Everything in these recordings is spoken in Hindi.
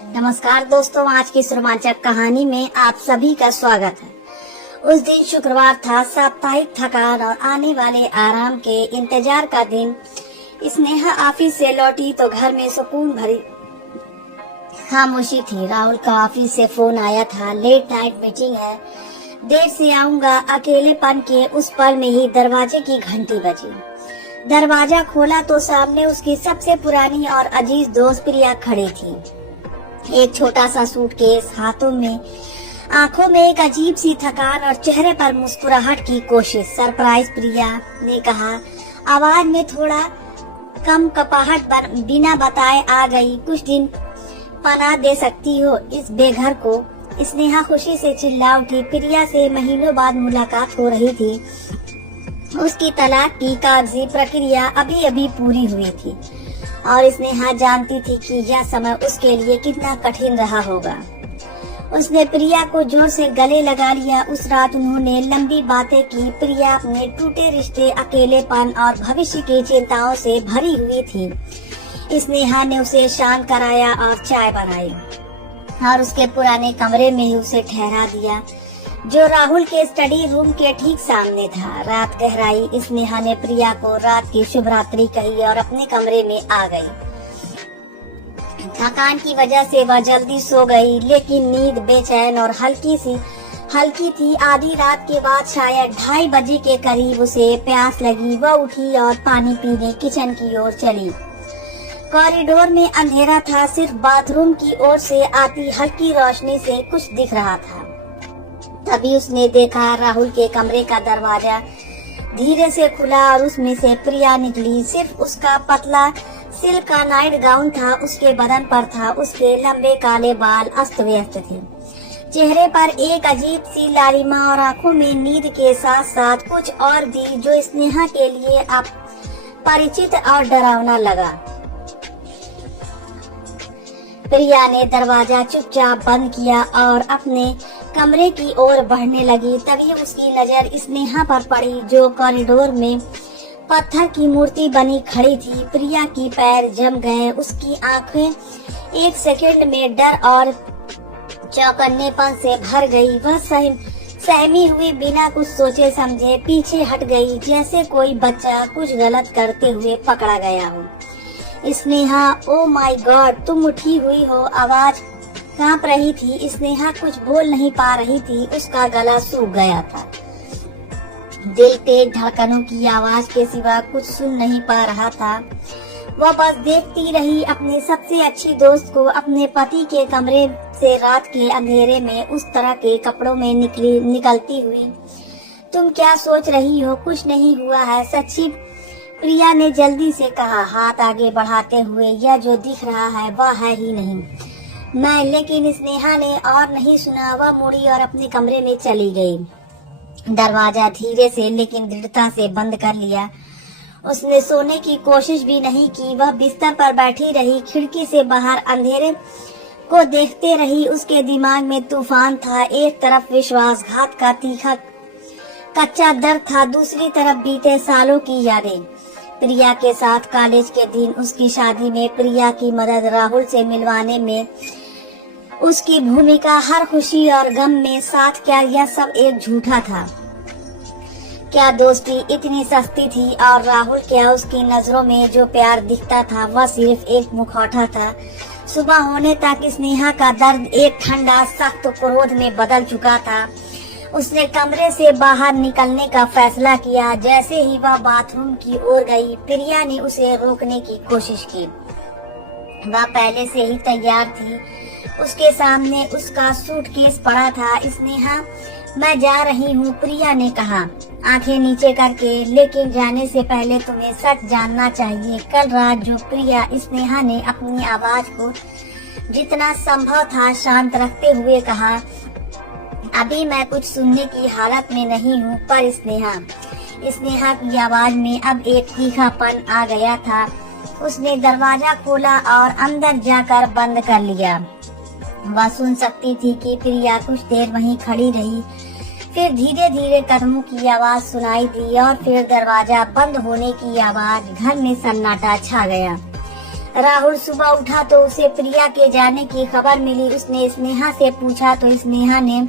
नमस्कार दोस्तों, आज की इस रोमांचक कहानी में आप सभी का स्वागत है। उस दिन शुक्रवार था। साप्ताहिक थकान और आने वाले आराम के इंतजार का दिन। स्नेहा ऑफिस से लौटी तो घर में सुकून भरी खामोशी थी। राहुल का ऑफिस से फोन आया था, लेट नाइट मीटिंग है, देर से आऊंगा। अकेलेपन के उस पल में ही दरवाजे की घंटी बजी। दरवाजा खोला तो सामने उसकी सबसे पुरानी और अजीज दोस्त प्रिया खड़ी थी। एक छोटा सा सूटकेस हाथों में, आंखों में एक अजीब सी थकान और चेहरे पर मुस्कुराहट की कोशिश। सरप्राइज, प्रिया ने कहा, आवाज में थोड़ा कम कपाहट। बिना बताए आ गई। कुछ दिन पनाह दे सकती हो इस बेघर को। स्नेहा खुशी से चिल्ला उठी। प्रिया से महीनों बाद मुलाकात हो रही थी। उसकी तलाक की कागजी प्रक्रिया अभी अभी पूरी हुई थी और स्नेहा जानती थी कि यह समय उसके लिए कितना कठिन रहा होगा। उसने प्रिया को जोर से गले लगा लिया। उस रात उन्होंने लंबी बातें की। प्रिया अपने टूटे रिश्ते, अकेलेपन और भविष्य की चिंताओं से भरी हुई थी। स्नेहा ने उसे शांत कराया और चाय बनाई और उसके पुराने कमरे में ही उसे ठहरा दिया, जो राहुल के स्टडी रूम के ठीक सामने था। रात गहराई। स्नेहा ने प्रिया को रात की शुभ रात्रि कही और अपने कमरे में आ गई। थकान की वजह से वह जल्दी सो गई, लेकिन नींद बेचैन और हल्की थी। आधी रात के बाद शायद 2:30 बजे के करीब उसे प्यास लगी। वह उठी और पानी पीने किचन की ओर चली। कॉरिडोर में अंधेरा था, सिर्फ बाथरूम की ओर से आती हल्की रोशनी से कुछ दिख रहा था। तभी उसने देखा राहुल के कमरे का दरवाजा धीरे से खुला और उसमें से प्रिया निकली। सिर्फ उसका पतला सिल्क का नाइट गाउन था, उसके बदन पर था। उसके लंबे काले बाल अस्त व्यस्त थे। चेहरे पर एक अजीब सी लालिमा और आंखों में नींद के साथ साथ कुछ और भी, जो स्नेहा के लिए अब परिचित और डरावना लगा। प्रिया ने दरवाजा चुपचाप बंद किया और अपने कमरे की ओर बढ़ने लगी। तभी उसकी नजर स्नेहा पर पड़ी, जो कॉरिडोर में पत्थर की मूर्ति बनी खड़ी थी। प्रिया की पैर जम गए। उसकी आंखें एक सेकंड में डर और चौकन्नेपन से भर गई। वह सहमी हुई बिना कुछ सोचे समझे पीछे हट गई, जैसे कोई बच्चा कुछ गलत करते हुए पकड़ा गया हो। स्नेहा, ओ माय गॉड, तुम उठी हुई हो। आवाज कांप रही थी। स्नेहा कुछ बोल नहीं पा रही थी, उसका गला सूख गया था। दिल तेज धड़कनों की आवाज के सिवा कुछ सुन नहीं पा रहा था। वह बस देखती रही अपनी सबसे अच्छी दोस्त को अपने पति के कमरे से रात के अंधेरे में उस तरह के कपड़ों में निकलती हुई। तुम क्या सोच रही हो? कुछ नहीं हुआ है, सच्ची, प्रिया ने जल्दी से कहा, हाथ आगे बढ़ाते हुए। यह जो दिख रहा है वह है ही नहीं मैं। लेकिन स्नेहा ने और नहीं सुना। वह मुड़ी और अपने कमरे में चली गई। दरवाजा धीरे से लेकिन दृढ़ता से बंद कर लिया। उसने सोने की कोशिश भी नहीं की। वह बिस्तर पर बैठी रही, खिड़की से बाहर अंधेरे को देखते रही। उसके दिमाग में तूफान था। एक तरफ विश्वासघात का तीखा कच्चा दर्द था, दूसरी तरफ बीते सालों की यादें। प्रिया के साथ कॉलेज के दिन, उसकी शादी में प्रिया की मदद, राहुल से मिलवाने में उसकी भूमिका, हर खुशी और गम में साथ। क्या यह सब एक झूठा था? क्या दोस्ती इतनी सस्ती थी? और राहुल, क्या उसकी नजरों में जो प्यार दिखता था वह सिर्फ एक मुखौटा था? सुबह होने तक स्नेहा का दर्द एक ठंडा सख्त क्रोध में बदल चुका था। उसने कमरे से बाहर निकलने का फैसला किया। जैसे ही वह बाथरूम की ओर गई, प्रिया ने उसे रोकने की कोशिश की। वह पहले से ही तैयार थी। उसके सामने उसका सूटकेस पड़ा था। स्नेहा, मैं जा रही हूँ, प्रिया ने कहा, आंखें नीचे करके। लेकिन जाने से पहले तुम्हें सच जानना चाहिए। कल रात जो प्रिया, स्नेहा ने अपनी आवाज को जितना संभव था शांत रखते हुए कहा, अभी मैं कुछ सुनने की हालत में नहीं हूँ, पर स्नेहा की आवाज में अब एक तीखापन आ गया था। उसने दरवाजा खोला और अंदर जाकर बंद कर लिया। वह सुन सकती थी कि प्रिया कुछ देर वहीं खड़ी रही, फिर धीरे धीरे कदमों की आवाज सुनाई दी और फिर दरवाजा बंद होने की आवाज। घर में सन्नाटा छा गया। राहुल सुबह उठा तो उसे प्रिया के जाने की खबर मिली। उसने स्नेहा से पूछा तो स्नेहा ने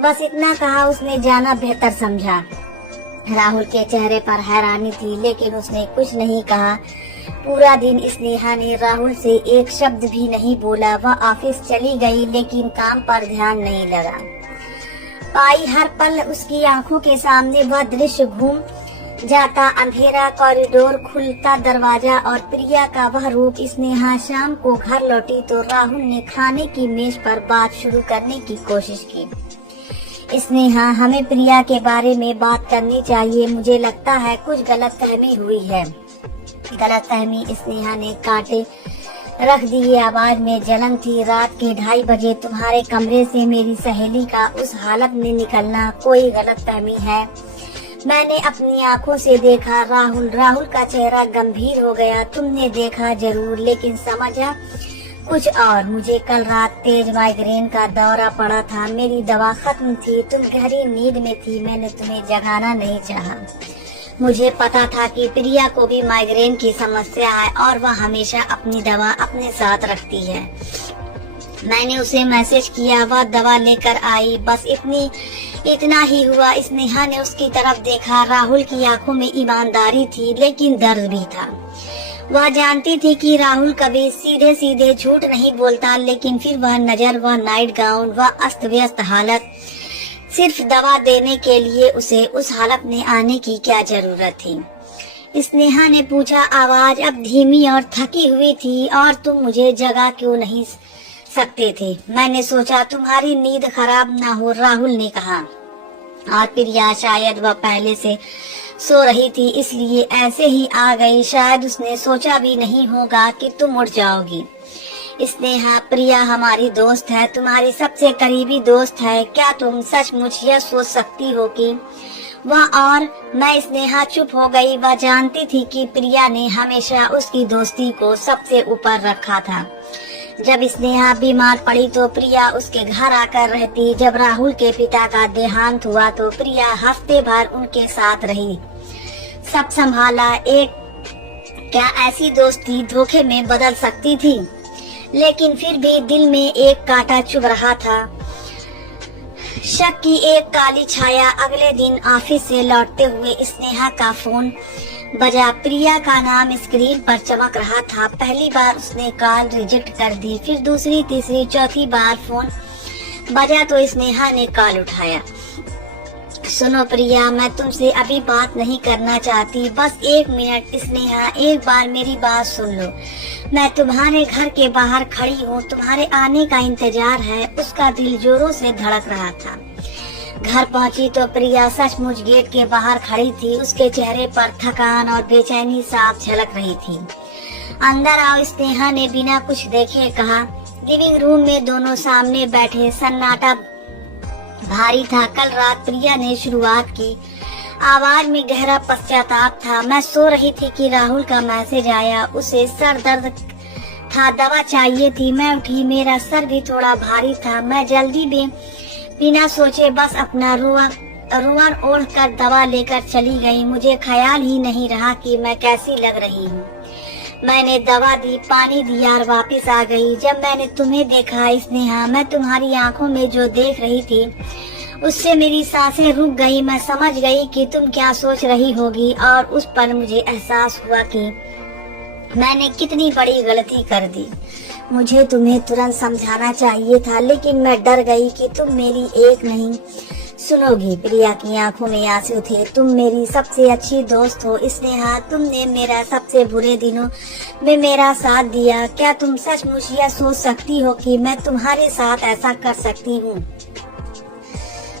बस इतना कहा, उसने जाना बेहतर समझा। राहुल के चेहरे पर हैरानी थी, लेकिन उसने कुछ नहीं कहा। पूरा दिन स्नेहा ने राहुल से एक शब्द भी नहीं बोला। वह ऑफिस चली गई, लेकिन काम पर ध्यान नहीं लगा पाई। हर पल उसकी आंखों के सामने वह दृश्य घूम जाता, अंधेरा कॉरिडोर, खुलता दरवाजा और प्रिया का वह रूप। स्नेहा शाम को घर लौटी तो राहुल ने खाने की मेज पर बात शुरू करने की कोशिश की। स्नेहा, हमें प्रिया के बारे में बात करनी चाहिए। मुझे लगता है कुछ गलतफहमी हुई है। गलतफहमी? स्नेहा ने कांटे रख दिए आवाज में जलन थी। रात के 2:30 बजे तुम्हारे कमरे से मेरी सहेली का उस हालत में निकलना कोई गलतफहमी है? मैंने अपनी आंखों से देखा। राहुल का चेहरा गंभीर हो गया। तुमने देखा जरूर, लेकिन समझा कुछ और। मुझे कल रात तेज माइग्रेन का दौरा पड़ा था। मेरी दवा खत्म थी, तुम गहरी नींद में थी। मैंने तुम्हें जगाना नहीं चाहा। मुझे पता था कि प्रिया को भी माइग्रेन की समस्या है और वह हमेशा अपनी दवा अपने साथ रखती है। मैंने उसे मैसेज किया, वह दवा लेकर आई। बस इतना ही हुआ। स्नेहा ने उसकी तरफ देखा। राहुल की आंखों में ईमानदारी थी, लेकिन दर्द भी था। वह जानती थी कि राहुल कभी सीधे सीधे झूठ नहीं बोलता, लेकिन फिर वह नजर, वह नाइट गाउन, वह अस्त व्यस्त हालत, सिर्फ दवा देने के लिए उसे उस हालत में आने की क्या जरूरत थी? स्नेहा ने पूछा। आवाज अब धीमी और थकी हुई थी। और तुम मुझे जगा क्यों नहीं सकते थे? मैंने सोचा तुम्हारी नींद खराब ना हो, राहुल ने कहा। और प्रिया, शायद वह पहले से सो रही थी, इसलिए ऐसे ही आ गई। शायद उसने सोचा भी नहीं होगा कि तुम उठ जाओगी। स्नेहा, प्रिया हमारी दोस्त है, तुम्हारी सबसे करीबी दोस्त है। क्या तुम सचमुच यह सोच सकती हो कि वह और मैं? स्नेहा चुप हो गई। वह जानती थी कि प्रिया ने हमेशा उसकी दोस्ती को सबसे ऊपर रखा था। जब स्नेहा बीमार पड़ी तो प्रिया उसके घर आकर रहती। जब राहुल के पिता का देहांत हुआ तो प्रिया हफ्ते भर उनके साथ रही, सब संभाला। क्या ऐसी दोस्ती धोखे में बदल सकती थी? लेकिन फिर भी दिल में एक कांटा चुभ रहा था, शक की एक काली छाया। अगले दिन ऑफिस से लौटते हुए स्नेहा का फोन बजा। प्रिया का नाम स्क्रीन पर चमक रहा था। पहली बार उसने कॉल रिजेक्ट कर दी, फिर दूसरी, तीसरी, चौथी बार फोन बजा तो स्नेहा ने कॉल उठाया। सुनो प्रिया, मैं तुमसे अभी बात नहीं करना चाहती, बस 1 मिनट। स्नेहा, एक बार मेरी बात सुन लो। मैं तुम्हारे घर के बाहर खड़ी हूँ, तुम्हारे आने का इंतजार है। उसका दिल जोरों से धड़क रहा था। घर पहुंची तो प्रिया सचमुच गेट के बाहर खड़ी थी। उसके चेहरे पर थकान और बेचैनी साफ झलक रही थी। अंदर आओ, स्नेहा ने बिना कुछ देखे कहा। लिविंग रूम में दोनों सामने बैठे। सन्नाटा भारी था। कल रात प्रिया ने शुरुआत की। आवाज में गहरा पश्चाताप था। मैं सो रही थी कि राहुल का मैसेज आया। उसे सर दर्द था, दवा चाहिए थी। मैं उठी, मेरा सर भी थोड़ा भारी था। मैं जल्दी में बिना सोचे बस अपना रुमाल ओढ़ कर दवा लेकर चली गई। मुझे ख्याल ही नहीं रहा कि मैं कैसी लग रही हूँ। मैंने दवा दी, पानी दिया और वापस आ गई। जब मैंने तुम्हें देखा स्नेहा, मैं तुम्हारी आंखों में जो देख रही थी उससे मेरी सांसें रुक गई। मैं समझ गई कि तुम क्या सोच रही होगी और उस पर मुझे एहसास हुआ कि मैंने कितनी बड़ी गलती कर दी। मुझे तुम्हें तुरंत समझाना चाहिए था, लेकिन मैं डर गई कि तुम मेरी एक नहीं सुनोगी। प्रिया की आंखों में आंसू थे। तुम मेरी सबसे अच्छी दोस्त हो स्नेहा, तुमने मेरा सबसे बुरे दिनों में मेरा साथ दिया। क्या तुम सचमुच यह सोच सकती हो कि मैं तुम्हारे साथ ऐसा कर सकती हूँ?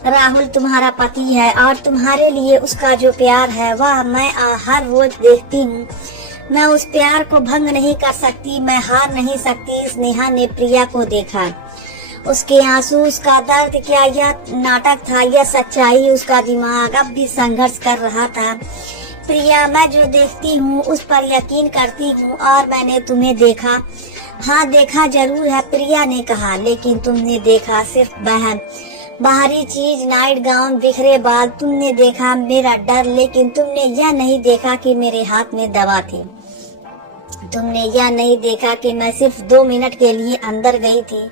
राहुल तुम्हारा पति है और तुम्हारे लिए उसका जो प्यार है वह मैं हर रोज देखती हूँ। मैं उस प्यार को भंग नहीं कर सकती, मैं हार नहीं सकती। स्नेहा ने प्रिया को देखा। उसके आंसू, उसका दर्द, क्या यह नाटक था या सच्चाई? उसका दिमाग अब भी संघर्ष कर रहा था। प्रिया, मैं जो देखती हूँ उस पर यकीन करती हूँ और मैंने तुम्हें देखा। हाँ, देखा जरूर है, प्रिया ने कहा, लेकिन तुमने देखा सिर्फ बाहरी चीज, नाइट गाउन, बिखरे बाल। तुमने देखा मेरा डर, लेकिन तुमने यह नहीं देखा कि मेरे हाथ में दवा थी। तुमने यह नहीं देखा कि मैं सिर्फ 2 मिनट के लिए अंदर गई थी।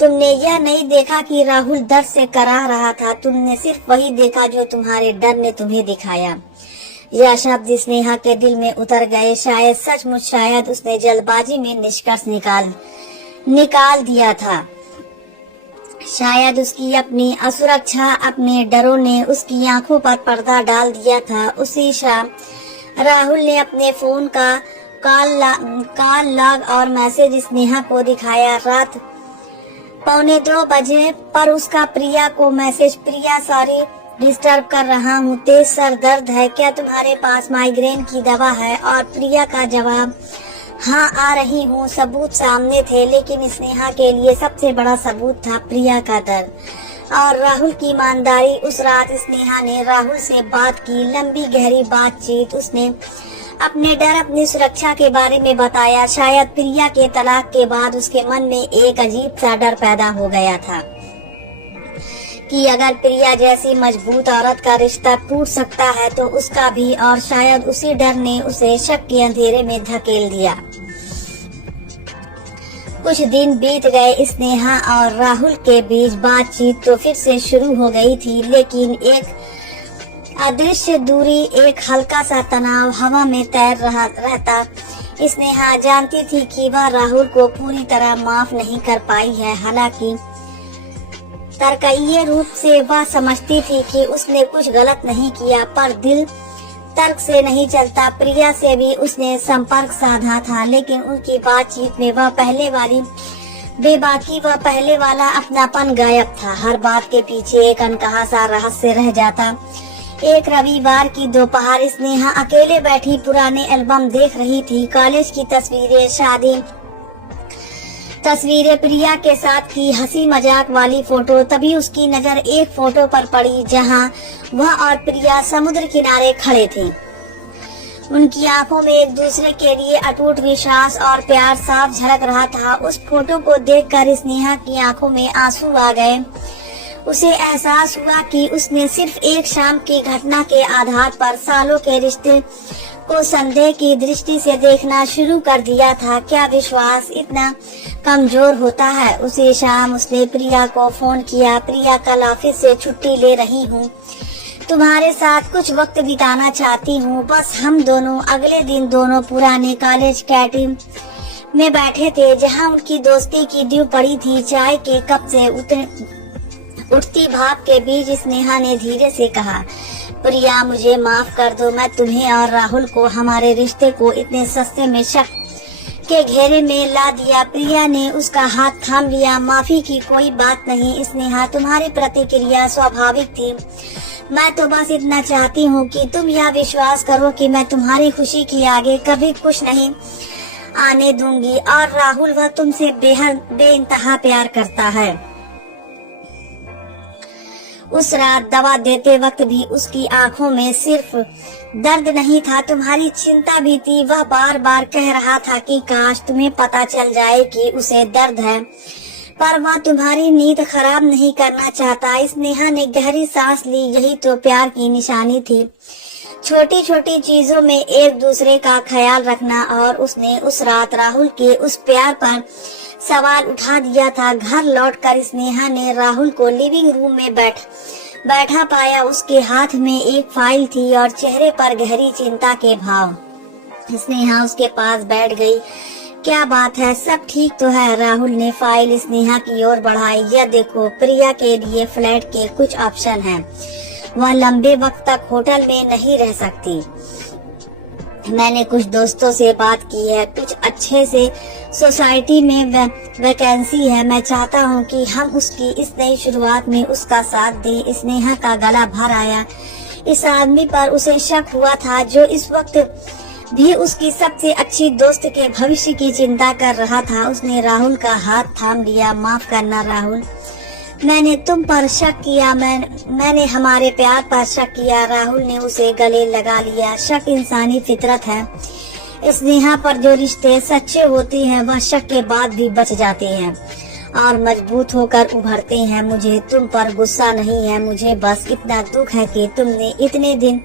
तुमने यह नहीं देखा कि राहुल दर्द से कराह रहा था। तुमने सिर्फ वही देखा जो तुम्हारे डर ने तुम्हें दिखाया। यह शब्द स्नेहा के दिल में उतर गए। शायद सचमुच, शायद उसने जल्दबाजी में निष्कर्ष निकाल दिया था। शायद उसकी अपनी असुरक्षा, अपने डरों ने उसकी आंखों पर पर्दा डाल दिया था। उसी शाम राहुल ने अपने फोन का कॉल लॉग और मैसेज स्नेहा को दिखाया। रात 1:45 बजे पर उसका प्रिया को मैसेज, प्रिया सॉरी डिस्टर्ब कर रहा हूँ, तेज सर दर्द है, क्या तुम्हारे पास माइग्रेन की दवा है? और प्रिया का जवाब, हाँ आ रही हूँ। सबूत सामने थे, लेकिन स्नेहा के लिए सबसे बड़ा सबूत था प्रिया का दर्द और राहुल की ईमानदारी। उस रात स्नेहा ने राहुल से बात की, लंबी गहरी बातचीत। उसने अपने डर, अपनी सुरक्षा के बारे में बताया। शायद प्रिया के तलाक के बाद उसके मन में एक अजीब सा डर पैदा हो गया था कि अगर प्रिया जैसी मजबूत औरत का रिश्ता टूट सकता है तो उसका भी, और शायद उसी डर ने उसे शक के अंधेरे में धकेल दिया। कुछ दिन बीत गए। स्नेहा और राहुल के बीच बातचीत तो फिर से शुरू हो गई थी, लेकिन एक अदृश्य दूरी, एक हल्का सा तनाव हवा में तैर रहता। स्नेहा जानती थी कि वह राहुल को पूरी तरह माफ नहीं कर पाई है। हालांकि तर्कईय रूप से वह समझती थी कि उसने कुछ गलत नहीं किया, पर दिल तर्क से नहीं चलता। प्रिया से भी उसने संपर्क साधा था, लेकिन उनकी बातचीत में वह पहले वाली बेबाकी, वह पहले वाला अपनापन गायब था। हर बात के पीछे एक अनकहा सा रहस्य रह जाता। एक रविवार की दोपहर स्नेहा अकेले बैठी पुराने एल्बम देख रही थी। कॉलेज की तस्वीरें, शादी तस्वीरें, प्रिया के साथ की हंसी मजाक वाली फोटो। तभी उसकी नजर एक फोटो पर पड़ी जहां वह और प्रिया समुद्र किनारे खड़े थे। उनकी आंखों में एक दूसरे के लिए अटूट विश्वास और प्यार साफ झलक रहा था। उस फोटो को देखकर स्नेहा की आंखों में आंसू आ गए। उसे एहसास हुआ कि उसने सिर्फ एक शाम की घटना के आधार पर सालों के रिश्ते को संदेह की दृष्टि से देखना शुरू कर दिया था। क्या विश्वास इतना कमजोर होता है? उसी शाम उसने प्रिया को फोन किया। प्रिया, कल ऑफिस से छुट्टी ले रही हूँ, तुम्हारे साथ कुछ वक्त बिताना चाहती हूँ, बस हम दोनों। अगले दिन दोनों पुराने कॉलेज कैंटीन में बैठे थे जहाँ उनकी दोस्ती की ड्यू पड़ी थी। चाय के कप से उठती भाप के बीच स्नेहा ने धीरे से कहा, प्रिया मुझे माफ कर दो, मैं तुम्हें और राहुल को, हमारे रिश्ते को इतने सस्ते में शक के घेरे में ला दिया। प्रिया ने उसका हाथ थाम लिया। माफी की कोई बात नहीं स्नेहा, तुम्हारी प्रतिक्रिया स्वाभाविक थी। मैं तो बस इतना चाहती हूँ कि तुम यह विश्वास करो कि मैं तुम्हारी खुशी के आगे कभी कुछ नहीं आने दूंगी। और राहुल, वह तुमसे बेहद बेइंतहा प्यार करता है। उस रात दवा देते वक्त भी उसकी आंखों में सिर्फ दर्द नहीं था, तुम्हारी चिंता भी थी। वह बार बार कह रहा था कि काश तुम्हें पता चल जाए कि उसे दर्द है, पर वह तुम्हारी नींद खराब नहीं करना चाहता। स्नेहा ने गहरी सांस ली। यही तो प्यार की निशानी थी, छोटी छोटी चीजों में एक दूसरे का ख्याल रखना। और उसने उस रात राहुल के उस प्यार पर सवाल उठा दिया था। घर लौटकर स्नेहा ने राहुल को लिविंग रूम में बैठा पाया। उसके हाथ में एक फाइल थी और चेहरे पर गहरी चिंता के भाव। स्नेहा उसके पास बैठ गई। क्या बात है, सब ठीक तो है? राहुल ने फाइल स्नेहा की ओर बढ़ाई। यह देखो, प्रिया के लिए फ्लैट के कुछ ऑप्शन हैं। वह लंबे वक्त तक होटल में नहीं रह सकती। मैंने कुछ दोस्तों से बात की है, कुछ अच्छे से सोसाइटी में वैकेंसी है। मैं चाहता हूँ कि हम उसकी इस नई शुरुआत में उसका साथ दें। स्नेहा का गला भर आया। इस आदमी पर उसे शक हुआ था जो इस वक्त भी उसकी सबसे अच्छी दोस्त के भविष्य की चिंता कर रहा था। उसने राहुल का हाथ थाम लिया। माफ करना राहुल, मैंने तुम पर शक किया, मैंने हमारे प्यार पर शक किया। राहुल ने उसे गले लगा लिया। शक इंसानी फितरत है। स्नेहा पर जो रिश्ते सच्चे होते हैं वह शक के बाद भी बच जाते हैं और मजबूत होकर उभरते हैं। मुझे तुम पर गुस्सा नहीं है, मुझे बस इतना दुख है कि तुमने इतने दिन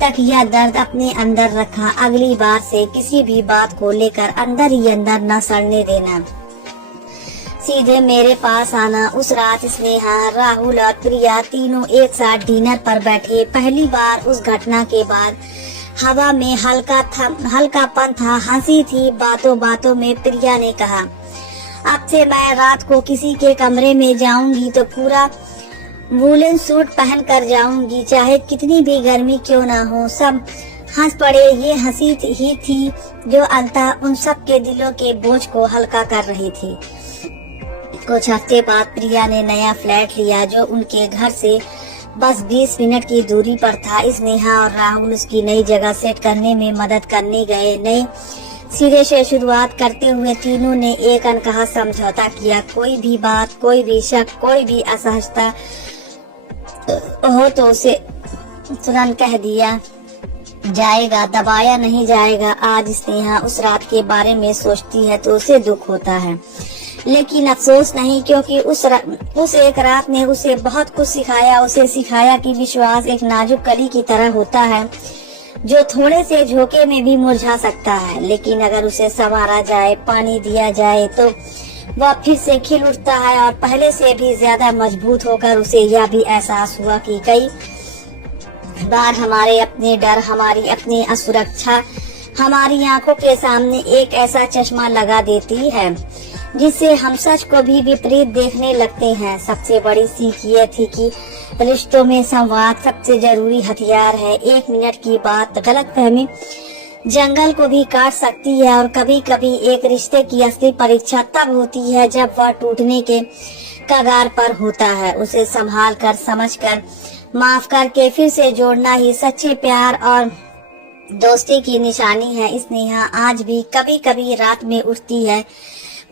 तक यह दर्द अपने अंदर रखा। अगली बार से किसी भी बात को लेकर अंदर ही अंदर न सड़ने देना, सीधे मेरे पास आना। उस रात स्नेहा, राहुल और प्रिया तीनों एक साथ डिनर पर बैठे। पहली बार उस घटना के बाद हवा में हल्कापन था, हंसी थी। बातों बातों में प्रिया ने कहा, अब से मैं रात को किसी के कमरे में जाऊंगी तो पूरा वूलन सूट पहन कर जाऊंगी, चाहे कितनी भी गर्मी क्यों ना हो। सब हंस पड़े। ये हंसी ही थी जो अंततः उन सब के दिलों के बोझ को हल्का कर रही थी। कुछ हफ्ते बाद प्रिया ने नया फ्लैट लिया जो उनके घर से बस 20 मिनट की दूरी पर था। स्नेहा और राहुल उसकी नई जगह सेट करने में मदद करने गए। नए सिरे से शुरुआत करते हुए तीनों ने एक अनकहा समझौता किया। कोई भी बात, कोई भी शक, कोई भी असहजता हो तो उसे तुरंत कह दिया जाएगा, दबाया नहीं जाएगा। आज स्नेहा उस रात के बारे में सोचती है तो उसे दुख होता है, लेकिन अफसोस नहीं, क्योंकि उस एक रात ने उसे बहुत कुछ सिखाया। उसे सिखाया कि विश्वास एक नाजुक कली की तरह होता है जो थोड़े से झोंके में भी मुरझा सकता है, लेकिन अगर उसे संवारा जाए, पानी दिया जाए तो वह फिर से खिल उठता है और पहले से भी ज्यादा मजबूत होकर। उसे यह भी एहसास हुआ कि कई बार हमारे अपने डर, हमारी अपनी असुरक्षा हमारी आंखों के सामने एक ऐसा चश्मा लगा देती है जिससे हम सच को भी विपरीत देखने लगते हैं। सबसे बड़ी सीख ये थी कि रिश्तों में संवाद सबसे जरूरी हथियार है। 1 मिनट की बात गलतफहमी जंगल को भी काट सकती है, और कभी कभी एक रिश्ते की असली परीक्षा तब होती है जब वह टूटने के कगार पर होता है। उसे संभाल कर, समझ कर, माफ करके फिर से जोड़ना ही सच्चे प्यार और दोस्ती की निशानी है। स्नेहा आज भी कभी कभी रात में उठती है,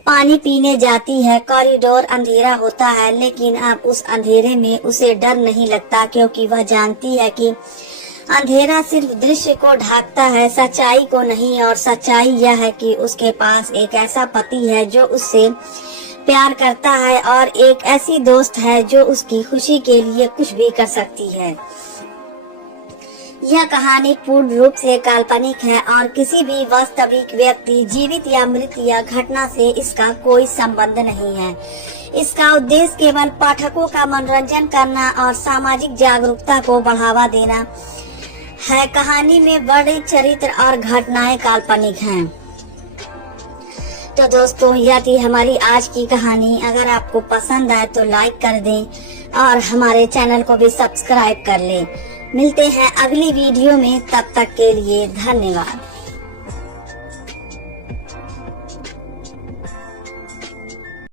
पानी पीने जाती है। कॉरिडोर अंधेरा होता है, लेकिन अब उस अंधेरे में उसे डर नहीं लगता, क्योंकि वह जानती है कि अंधेरा सिर्फ दृश्य को ढांकता है, सच्चाई को नहीं। और सच्चाई यह है कि उसके पास एक ऐसा पति है जो उससे प्यार करता है, और एक ऐसी दोस्त है जो उसकी खुशी के लिए कुछ भी कर सकती है। यह कहानी पूर्ण रूप से काल्पनिक है और किसी भी वास्तविक व्यक्ति, जीवित या मृत या घटना से इसका कोई संबंध नहीं है। इसका उद्देश्य केवल पाठकों का मनोरंजन करना और सामाजिक जागरूकता को बढ़ावा देना है। कहानी में बड़े चरित्र और घटनाएं काल्पनिक हैं। तो दोस्तों, यह थी हमारी आज की कहानी। अगर आपको पसंद आए तो लाइक कर दें और हमारे चैनल को भी सब्सक्राइब कर लें। मिलते हैं अगली वीडियो में, तब तक के लिए धन्यवाद।